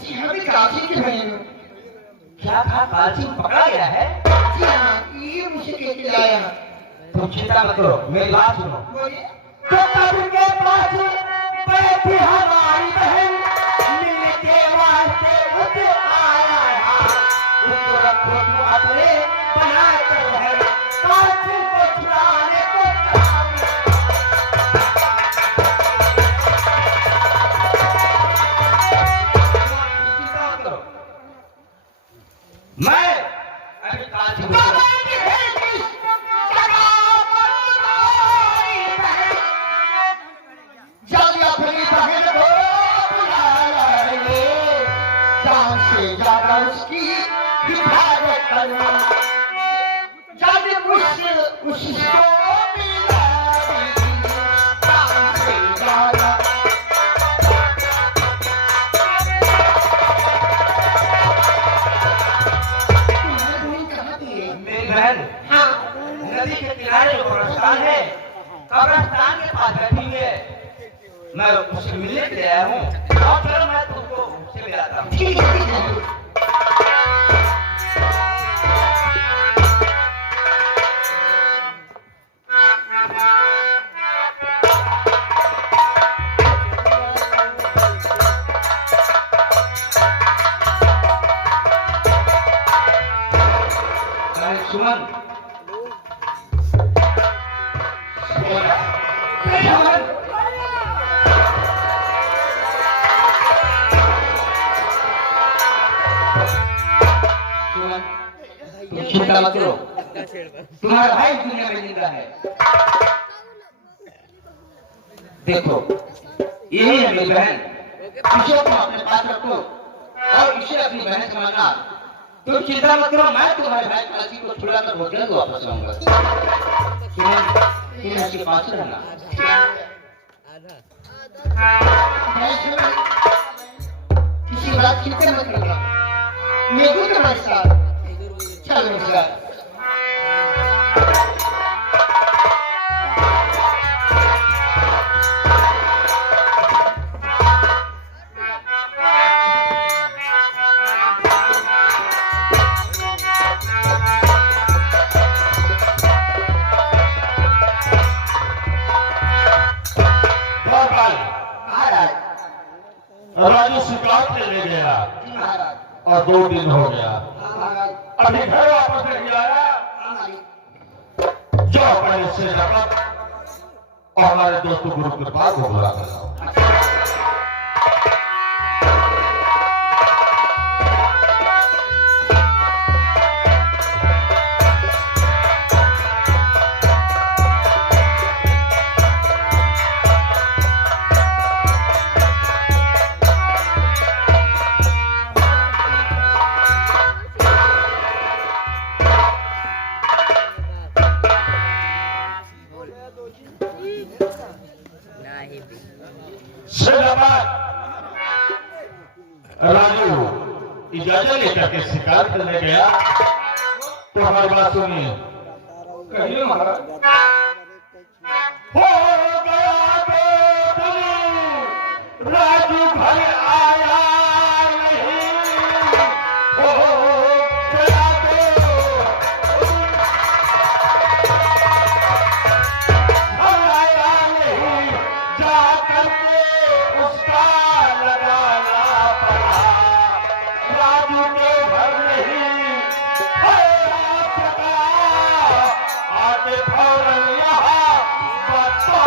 जी हमें काशी की बहन। क्या कहा? काशी पकड़ा गया है? जी हाँ, ये मुझे कह के लाया। तुम चिंता मत करो, मेरी बात सुनो। बोलिए। तो कब्र के पास बैठी हमारी बहन, मिलने के वास्ते मुझे आया है। उसको रखो तुम अपने बना कर बहन, काशी को छुड़ाने को चिंता मत करो। मैं अभी काशी को ज्यादा उसकी हिफाजत करना, जब उसको मिला जान से ज्यादा। मेरी बहन, हाँ, नदी के किनारे जो कब्रिस्तान है, कब्रिस्तान के पास बैठी हुई है। मैं उससे मिलने के लिए आया हूँ और फिर मैं तुमको उससे मिलाता हूँ। ठीक है, ठीक है। सुमन, तुम चिंता मत करो, तुम्हारा भाई दुनिया में जिंदा है। देखो, यही है मेरी बहन, इसे तुम अपने पास रखो और इसे अपनी बहन समझना। तुम चिंता मत करो, मैं तुम्हारे भाई काशी को छुड़ाकर बहुत जल्द वापस आऊंगा। सुमन, तुम इसके पास रहना। किसी बात की चिंता मत करना, मैं हूँ तुम्हारे साथ। चलो सर। राजू शिकार खेलने गया और 2 दिन हो गया, अभी घर वापस नहीं आया। जो अपने से जगत और हमारे दोस्त गुरु कृपा को बुला कर लाओ। राजू इजाजत लेकर के शिकार करने गया तो हमारी बात सुनिए। कहिए महाराज। हो गया राजू घर आया नहीं, हो गया घर आया नहीं, जा करके उसका लगाना पड़ा। राजू के घर नहीं है आके फौरन यहाँ बता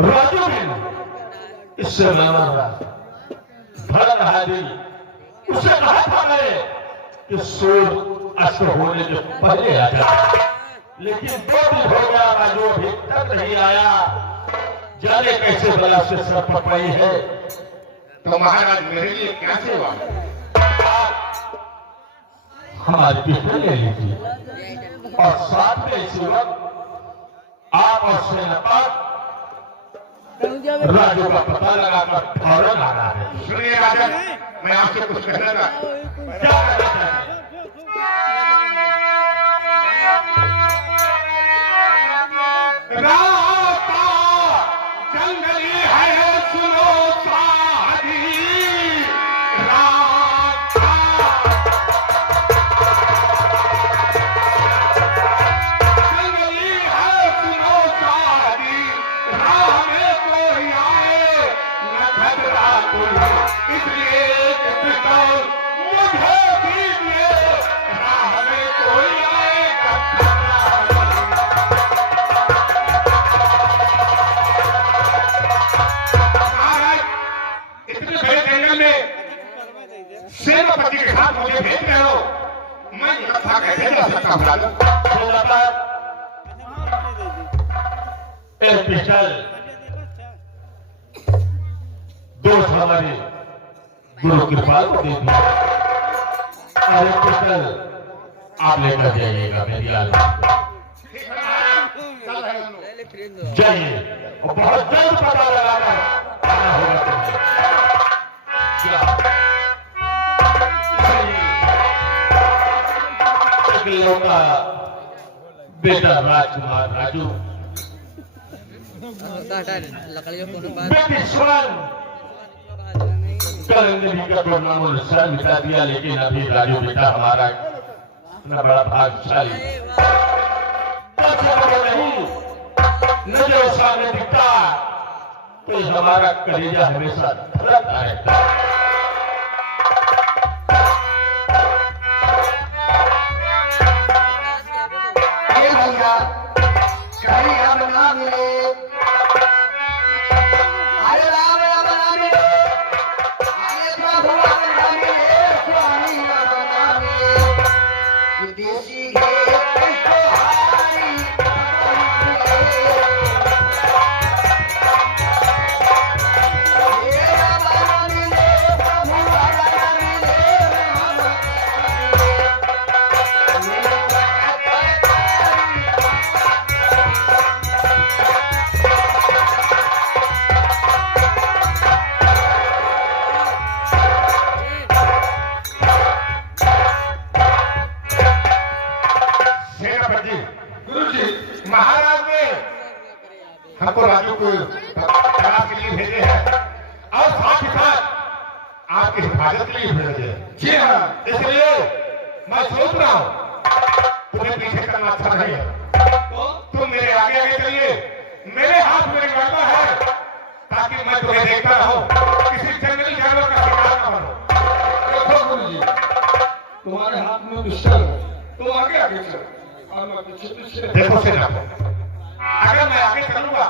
राजू भी इससे मर रहा भर रहा है दिल। उसे कहा था मैं कि सूर्य अस्त होने के पहले आ जाए, लेकिन 2 दिन हो गया राजू अभी तक नहीं आया। जाने कैसे बला से सर पकड़ाई है। तो महाराज मेरे लिए क्या सेवा? हमारी पिस्टल ले लीजिए और साथ में इसी वक्त आप और सेनापत राजू का पता लगाकर फौरन आ रहा है। सुनिए राजन, मैं आपसे कुछ कहना था। क्या कहना चाहते हैं? राता जंगली है सुनो साधी, राता जंगली है सुनो साधी, राह में कोई आए न घबरा कोई, इसलिए पिस्तौल मुझे दीजिए, राह में कोई आए न घबरा। इतने बड़े जंगल में सेनापति के साथ मुझे भेज रहे हो, मैं ये कथा कैसे जा सकता हूँ राजा? एक पिस्टल दोस्त हमारे गुरु कृपाल को दे दिया और एक पिस्टल आप लेकर जाइएगा मेरी आज्ञा। जाइए और बहुत जल्द पता लगाना आना होगा तुम्हें। का बेटा राजकुमार राजू बेटी स्वर्ण कलंदरी का टूर्नामेंट सर मिटा दिया, लेकिन अभी राजू बेटा हमारा इतना बड़ा भाग्यशाली नहीं नजर सामने दिखता तो हमारा कलेजा हमेशा धड़कता रहता है। भैया कहीं हम ना मिले, अरे राम राम ना मिले, अरे प्रभु राम ना मिले, स्वामी राम ना मिले, विदेशी है इसको हारी ये राम ना मिले, प्रभु राम ना मिले, सेनापति गुरुजी, महाराज ने हमको राजू को तलाश के लिए भेजे हैं और साथ ही साथ आपकी हिफाजत के लिए भेजे हैं। जी हाँ, इसलिए मैं सोच रहा हूँ तुम्हें पीछे करना अच्छा नहीं है, तो तुम मेरे आगे आगे चलिए, मेरे हाथ में गदा है ताकि मैं तुम्हें देखता रहूं, किसी जंगली जानवर का शिकार न बनो। देखो गुरुजी, तुम्हारे हाथ में पिस्टल है, तुम आगे आगे चलो और मैं पीछे पीछे। देखो सेनापति, अगर मैं आगे चलूंगा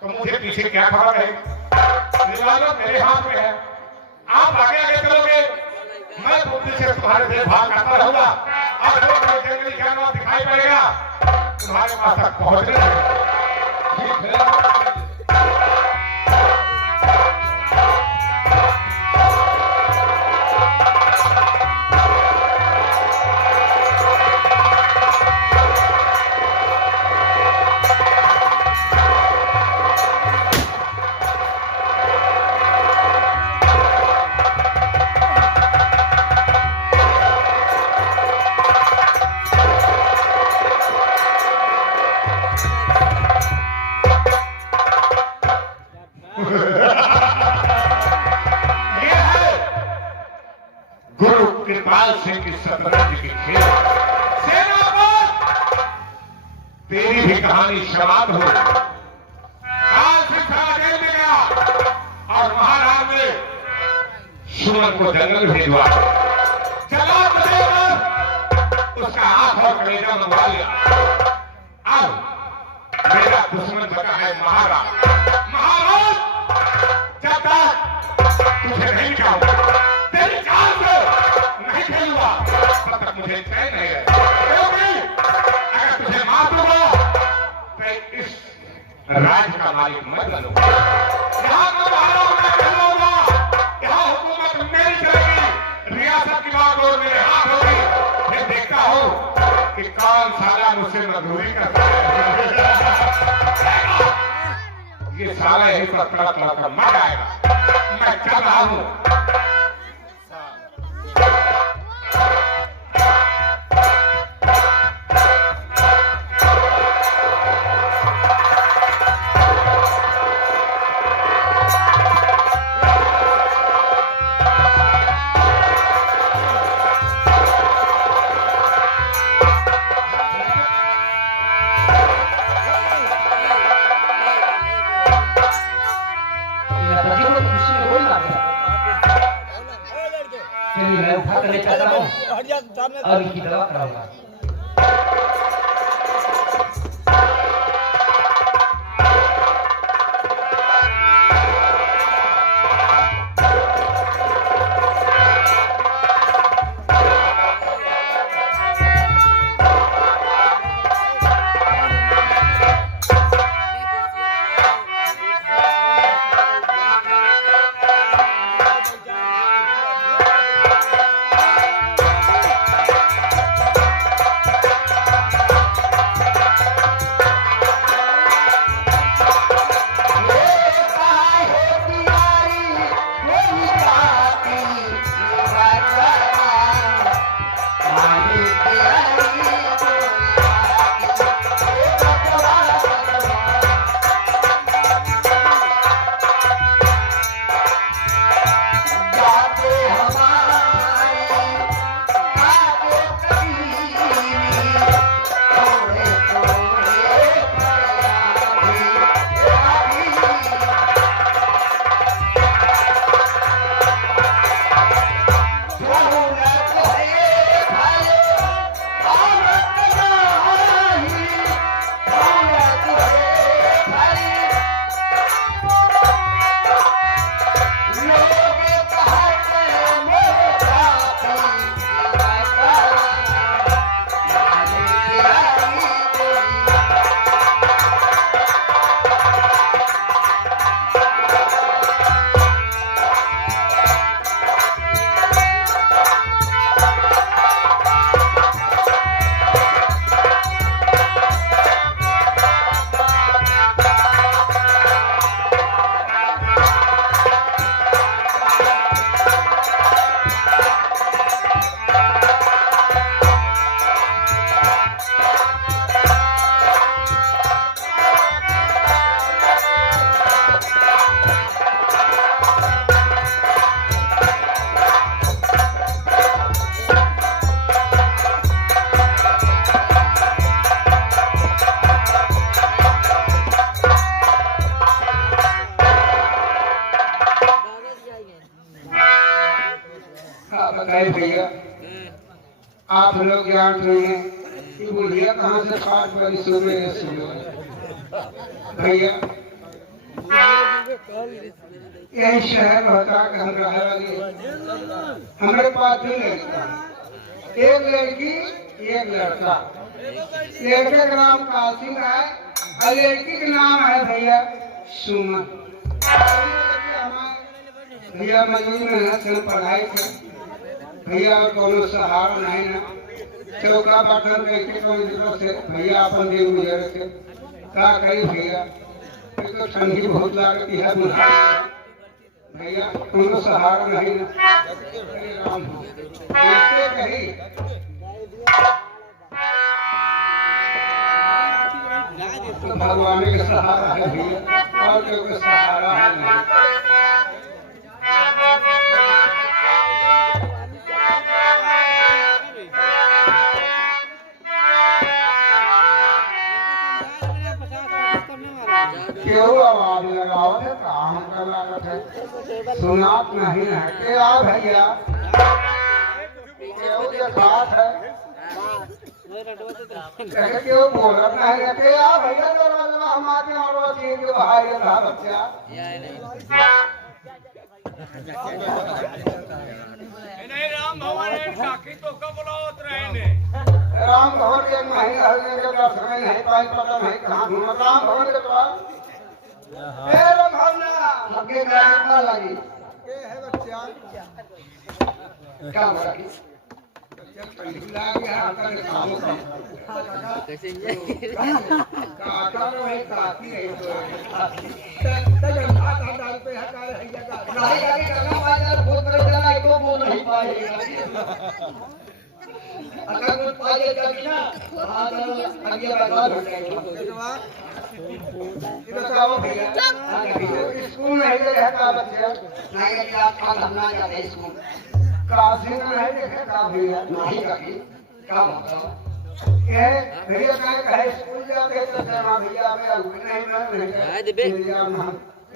तो मुझे पीछे क्या खबर है? निवाला मेरे हाथ में है। आप आगे आगे चलोगे, मैं बुद्धि से तुम्हारे देखभाल करता रहूंगा और जो मुझे जंगली जानवर दिखाई पड़ेगा तुम्हारे पास तक पहुंचने लगेगा। ठीक है। कृपाल सिंह की शतरंज के खेल। सेनापति, तेरी भी कहानी समाप्त हो। काल सिंह सारा जेल में गया और महाराज ने सुमन को जंगल भेजवा। चला उसका हाथ और कलेजा मंगवा लिया। अब मेरा दुश्मन बना है महाराज। मैं बनूंगा। यहाँ का महाराज मैं कहलाऊंगा, यहाँ हुकूमत मेरी चलेगी, रियासत की बात और मेरे हाथ होगी। मैं देखता हूँ कि कौन साला मुझसे मजदूरी करता है। ये साला यही पर तड़प तड़प कर मर जाएगा। मैं कर रहा हूँ। मैं उठा कर ले चलता हूँ और इनकी दवा कराऊंगा। बताए भैया, आप लोग जानते हैं कि बुढ़िया कहाँ से 5 बरिसों में भैया यही शहर होता कि हम रह लगे। हमारे पास 2 लड़का, एक लड़की एक लड़का। लड़के का नाम कासिम है और लड़की का नाम है भैया सुमन। भैया मजबूरी मेहनत से पढ़ाई थे भैया, और कोनो सहारा नहीं ना। चौका बाटन करके कोई दिक्कत से भैया अपन दिन गुजरे थे। क्या करी भैया, एक तो ठंडी बहुत लागती है भैया, कोनो सहारा नहीं ना। इससे कही तो भगवान का सहारा है भैया, और कोई सहारा है नहीं। क्यों आवाज लगाओ थे, काम कर लागत है, सुनात नहीं है। क्या भैया बात है, क्यों बोलत नहीं है? क्या भैया दरवाजा हमारे और के भाई था बच्चा नहीं राम भवन काकी तो कब बुलावत रहे ने राम भवन के नहीं हलने के दर्शन नहीं पाई, पता नहीं कहाँ घूम। राम भवन के पास रे भावना सबके गाड़ी का लगी के है बच्चा क्या बोला कि ला गया आकर काम काका है काकी है तजन हाथ डाल पे हटा है जगह नहीं गाड़ी करना पाएगा बहुत बड़े जरा को बोल नहीं पाएगा अगर कुछ पाए जाएगी ना हां तो अगले बार हो जाएगा ये बताओ भैया स्कूल नहीं गए का बच्चा नहीं कि आप का धरना जाते स्कूल काशी में नहीं देखे का भैया नहीं कभी क्या मतलब ये भैया कहे स्कूल जाते हैं तो जमा भैया में नहीं भैया हम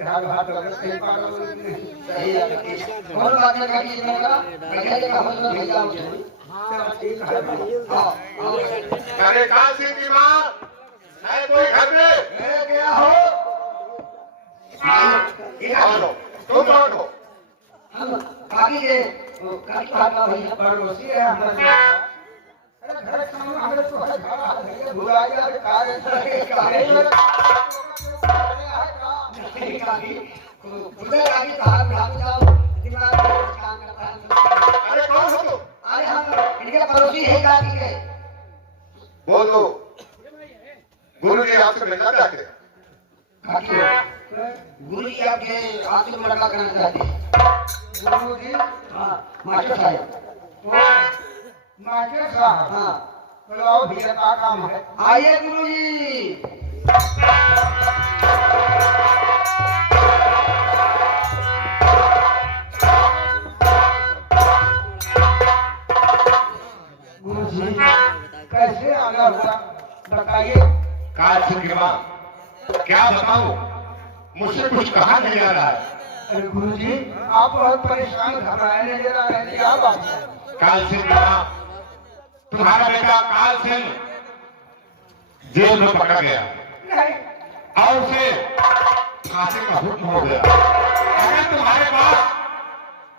हाथ हाथ रखते हैं पागल नहीं सही है और बात है कि मेरा भैया का मतलब भैया चलो ठीक है हां अरे काशी की माँ है कोई घर में? मैं क्या हो ये कौन हो? तुम कौन हो? हम काकी के काकी भागा भैया पड़ोसी है हमारे अरे घर काम हमारे तो है घर है भुला गया कार्य काकी खुदा काकी कहा भाग जाओ इतना काम करता है अरे कौन हो तुम? अरे हम इनके पड़ोसी है काकी के बोलो गुरु जी आपसे मिलना चाहते हैं। काकी गुरु जी आपके आपसे मुलाकात करना चाहते हैं गुरु जी हाँ मास्टर साहब मास्टर साहब हाँ बुलाओ भैया का काम है आइए गुरु जी गुरु जी कैसे आना हुआ बताइए काशी की माँ क्या बताऊं मुझसे कुछ कहा नहीं जा रहा है। अरे गुरु जी आप बहुत परेशान घबराए नजर आ रहे हैं क्या बात है काल सिंह की माँ तुम्हारा बेटा काल सिंह जेल में पकड़ा गया नहीं और उसे फांसी का हुक्म हो गया। अगर तुम्हारे पास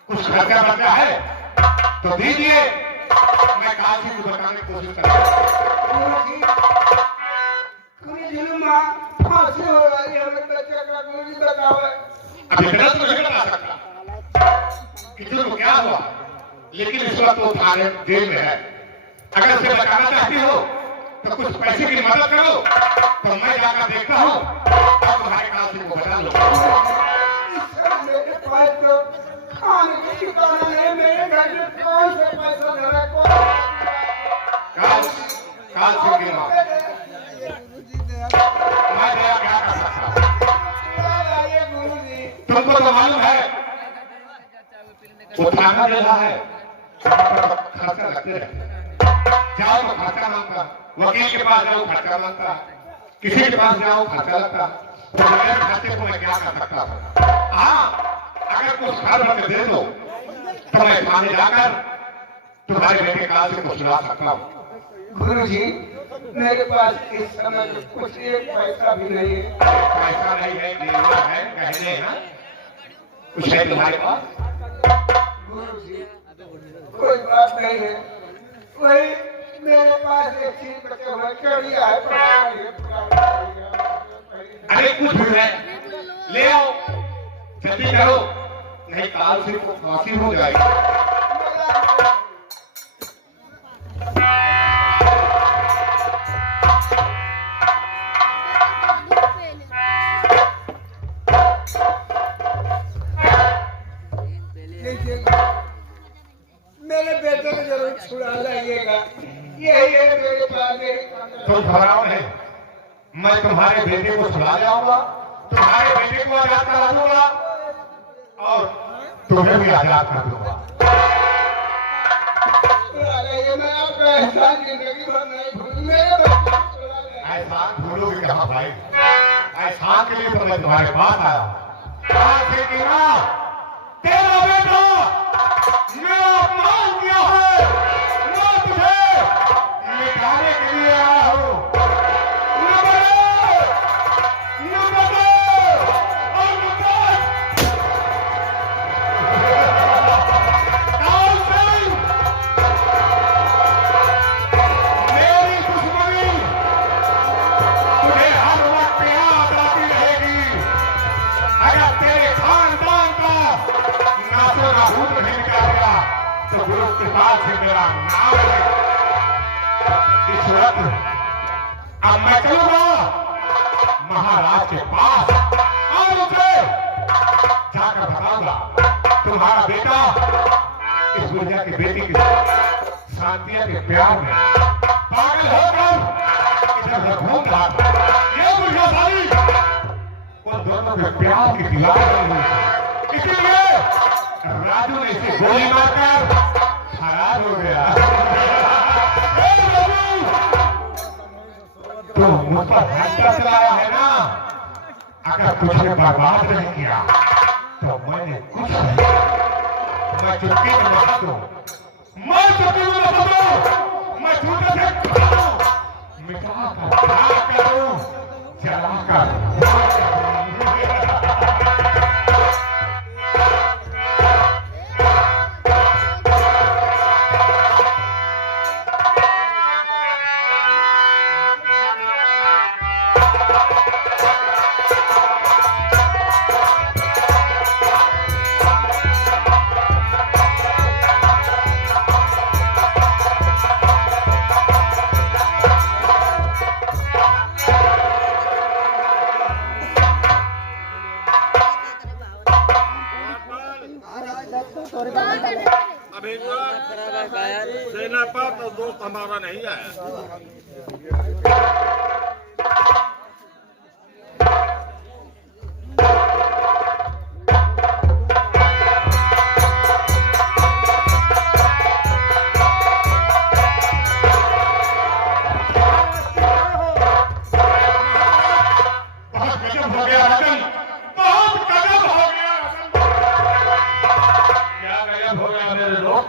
कुछ खर्चा बचा है तो दीजिए, मैं काल सिंह को बताने की कोशिश करूंगा। गुरु जी कोई जुल्म फांसी हो रही है हमें बच्चे का गुरु जी बताओ अब इतना तो नहीं बता सकता कि जुल्म क्या हुआ, लेकिन इस वक्त वो थाने जेल में है। अगर उसे बचाना चाहती हो तो कुछ पैसे की मदद करो, तो मैं जाकर देखता हूँ और तुम्हारे काल सिंह को बचा लो। मेरे पास तो खाने की ठिकाना नहीं मेरे घर में कौन से पैसा धरा काल सिंह की माँ मैं दया क्या कर सकता हूँ? गुरु जी तुमको तो मालूम है वो थाना जैसा है, खर्चा लगते रहते। जाओ तो खर्चा मांगता, वकील के पास जाओ खर्चा मांगता, किसी के पास जाओ खर्चा लगता। तो मेरे खर्चे को मैं क्या कर सकता हूँ? हाँ, अगर कुछ घर भर दे दो तो मैं थाने जाकर तुम्हारे बेटे काल से कुछ ला सकता हूँ। गुरु जी मेरे पास इस समय कुछ एक पैसा भी नहीं है पैसा नहीं है, देना है, गहने हैं, कुछ है तुम्हारे पास? गुरु जी कोई बात नहीं है वही मेरे पास एक चीज बचे हुए कड़िया है अरे कुछ भी है, ले आओ, जल्दी करो, नहीं काल से को फांसी हो जाएगी। मेरे बेटे को जरूर छुड़ा लाइएगा यही है मेरे पास तुम घबराओ नहीं, मैं तुम्हारे बेटे को छुड़ा लाऊंगा, तुम्हारे बेटे को आजाद करा दूंगा और तुम्हें भी आजाद कर दूंगा। मैं आपका एहसान जिंदगी भर नहीं भूल मेरे बच्चे को छुड़ा लाइए। एहसान भूलोगे कहाँ भाई? एहसान के लिए तो मैं तुम्हारे पास आया हूँ। काल से की माँ, तेरा बेटा मेरा अपमान किया है, मैं तुझे मिटाने के लिए आया हूँ। नंबर एक, नंबर दो और नंबर काल सिंह, मेरी दुश्मनी तुझे हर वक्त याद आती रहेगी। खानदान का नासो नाबूद नहीं करेगा तो गुरु कृपा से मेरा नाम है। इस वक्त अब मैं चलूंगा महाराज के पास और उसे जाकर बताऊंगा तुम्हारा बेटा इस बुढ़िया की बेटी की शांतिया के प्यार में पागल होकर इधर उधर घूम रहा था। ये बुढ़िया सारी उन दोनों के प्यार की दीवार बन गई थी। इसीलिए राजू ने इसे गोली मारकर फरार हो गया। ए राजू, तो मुझ पर घंटा चलाया है ना, अगर तुझे बर्बाद नहीं किया तो मैंने कुछ नहीं। मैं चुटकी में बता दूं, मैं चुटकी में बता दूं, मैं झूठे से खाऊं, मिटा कर खा करूं, जला कर अभी सेना पर तो दोस्त हमारा नहीं आया। बहुत गजब हो गया रतन, बहुत गजब हो गया रतन। क्या गजब हो गया मेरे लोग?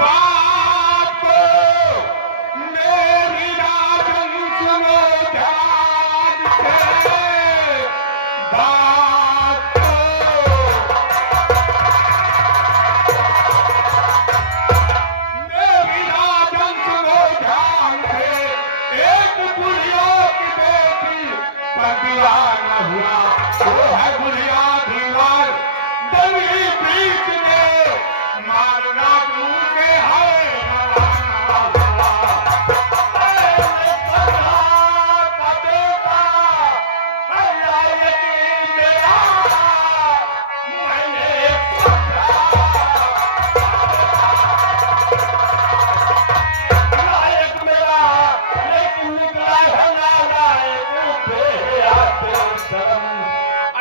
बात मेरी राजन सुनो ध्यान से, बात मेरी राजन सुनो ध्यान से। एक बुढ़िया की बेटी पर दीवाना हुआ, वो है बुढ़िया दीवार गली बीच में मारना मुंह के है रवाना हुआ। मैंने पढ़ा का बेटा अल्लाह यकीन मेरा, मैंने लायक मेरा लेकिन निकला है नालायक बेहद शर्म।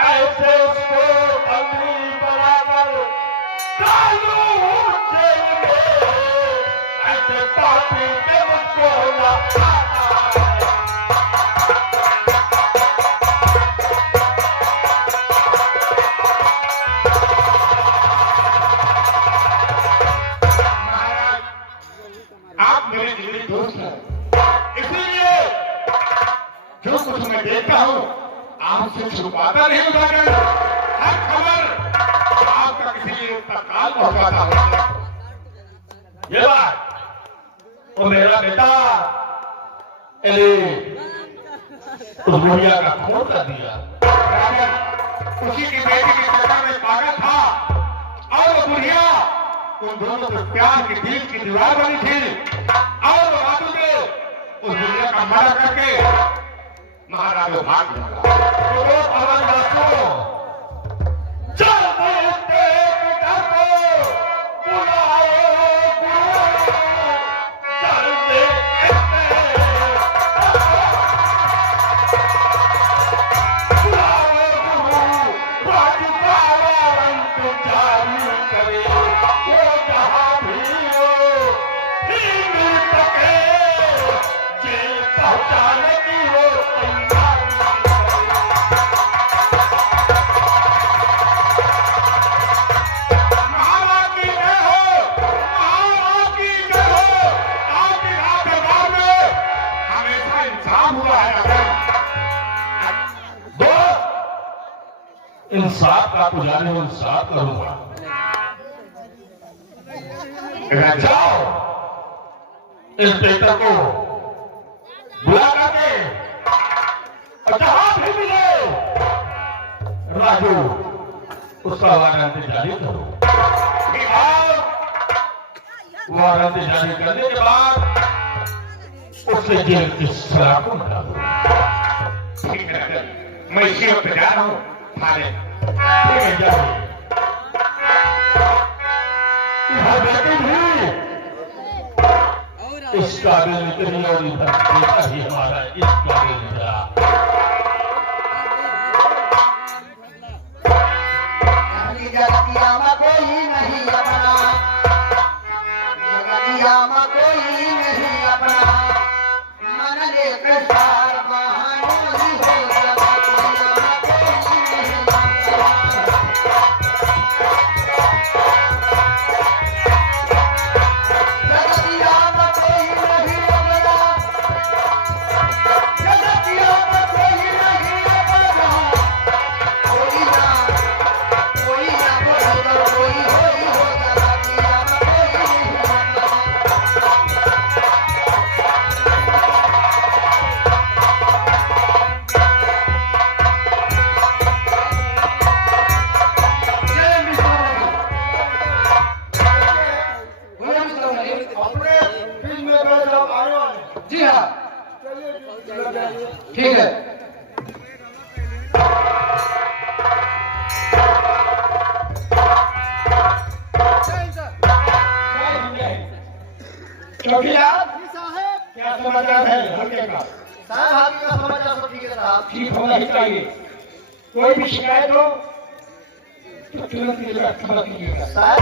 ऐसे उसको बंदी बनाकर डालूं जेल में, ऐसे पापी पे मुझको ना आता है। महाराज, आप मेरे जिगरी दोस्त हैं, इसलिए जो कुछ मैं देखता हूँ आपसे छुपाता नहीं उठाकर, हर खबर आप तक इसीलिए तत्काल पहुंचाता हूँ। ये बात वो मेरा बेटा उस बुढ़िया का खून कर दिया। राजन उसी की बेटी की चक्कर में पागल था और वो बुढ़िया उन दोनों के प्यार की दिल की दीवार बनी थी और वो राजू ने उस बुढ़िया का मर्डर करके महाराज को भाग दिया। तो पवन दासों चल देते पिता को बुलाओ गुरु, चल देते बुलाओ गुरु, राजू का वारंट जारी करे, वो जहां भी हो ही मिल सके, जेल पहुंचाने की वो तैयारी महाराज की जय हो, महाराज की जय हो। आपकी रात दरबार में हमेशा इंसाफ हुआ है। दोस्त इंसाफ का पुजारी हूं, इंसाफ करूंगा। जाओ इंस्पेक्टर को बुला करके और जहां भी मिले राजू उसका वारंट जारी करो। और वारंट जारी करने के बाद उससे जेल की सलाखों में डालो। ठीक है, मैं इसी वक्त जा रहा हूँ थाने। ठीक है, जाइए। इधर बेटी भी इस काबिल निकली और इधर बेटा ही हमारा इस काबिल निकला। जगतिया में कोई नहीं अपना, जगतिया में कोई नहीं अपना, मन लेकर सार बहानी हो। जगतिया में कोई नहीं अपना, जगतिया में कोई नहीं अपना, कोई ना कोई ना कोई हो जगतिया में कोई नहीं अपना। जी हाँ, ठीक है। चौकीदार क्या समाचार है हल्के का? साहब आपका समाचार सब ठीक है साहब। ठीक होना ही चाहिए। कोई भी शिकायत हो तो तुरंत मिलेगा, खबर कीजिएगा। साहब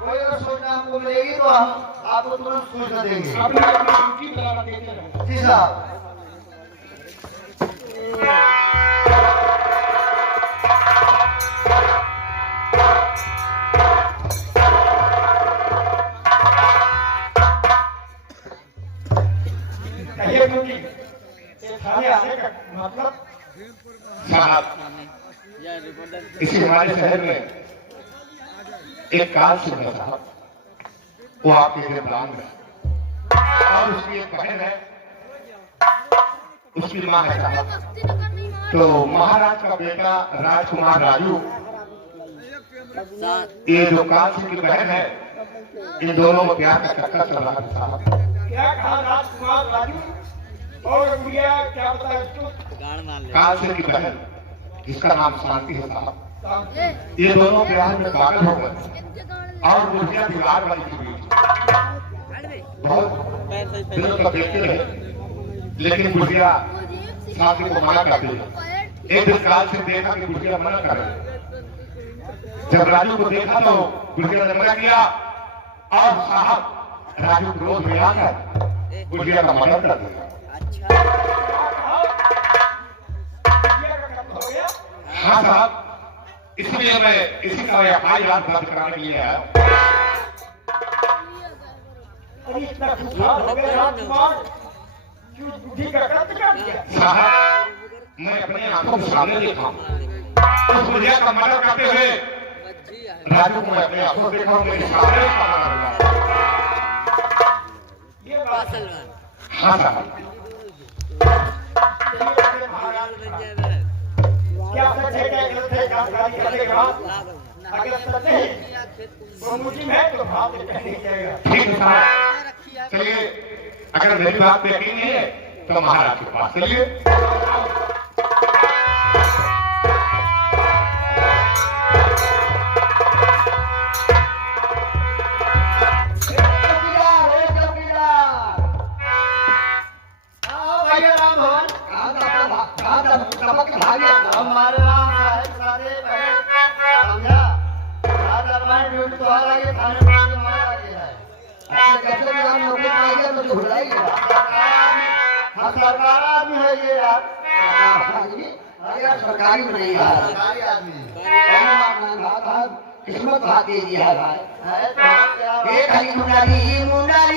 कोई अगर सूचना हमको मिलेगी तो हम आपको तुरंत सूचना देंगे। अपनी अपनी ड्यूटी बनाना देते रहो। जी साहब। कहिए ड्यूटी ये थाने आने का मतलब? साहब, इसी हमारे शहर में एक कार से है साहब, वो आपके लिए ब्लांग है और उसकी एक बहन है, उसकी माँ है साहब। तो महाराज का बेटा राजकुमार राजू, ये जो काशी की बहन है, इन दोनों में प्यार का चक्कर चल रहा है साहब। क्या कहा राजकुमार राजू और गुड़िया क्या बताया इसको? काशी की बहन जिसका नाम शांति है साहब, ये दोनों प्यार में पागल हो गए और गुड़िया दीवार वाली की बीच बहुत दिनों तक देखते रहे, लेकिन गुड़िया शांति को मना करती है। एक दिन काल से देखा कि गुड़िया मना कर रही है। जब राजू को देखा तो गुड़िया ने मना किया और साहब राजू क्रोध में आकर गुड़िया का मर्डर कर दिया। हाँ साहब, इसलिए मैं इसी का एफआईआर दर्ज कराने के लिए आया हूँ। अरे इतना खुशहाल हो गया राजकुमार, क्यों बुद्धि का कत्ल कर दिया? साहब, मैं अपने आंखों के सामने देखा उस गुड़िया का मर्डर करते हुए राजू को मैं अपने आंखों से देखा हूँ, मेरे सामने उसका मर्डर हुआ। ये बात हाँ साहब, क्या सच है क्या गलत है जानकारी करेगा? अगर सच है वो मुझे है तो बात कहनी चाहिए। ठीक है साहब, चलिए अगर मेरी बात पे यकीन नहीं है तो महाराज के पास चलिए। हमारे नाम है सारे समझा राजरमान ड्यूटी तो आ रही है, थाने में हमारा आगे है। अच्छा कैसे भी हम नौकरी पाएंगे तो भुलाइएगा। हाँ सरकार आदमी है ये यार, सरकारी में नहीं है, सरकारी आदमी किस्मत भाग दे दिया है भाई। एक हरी मुनारी मुनारी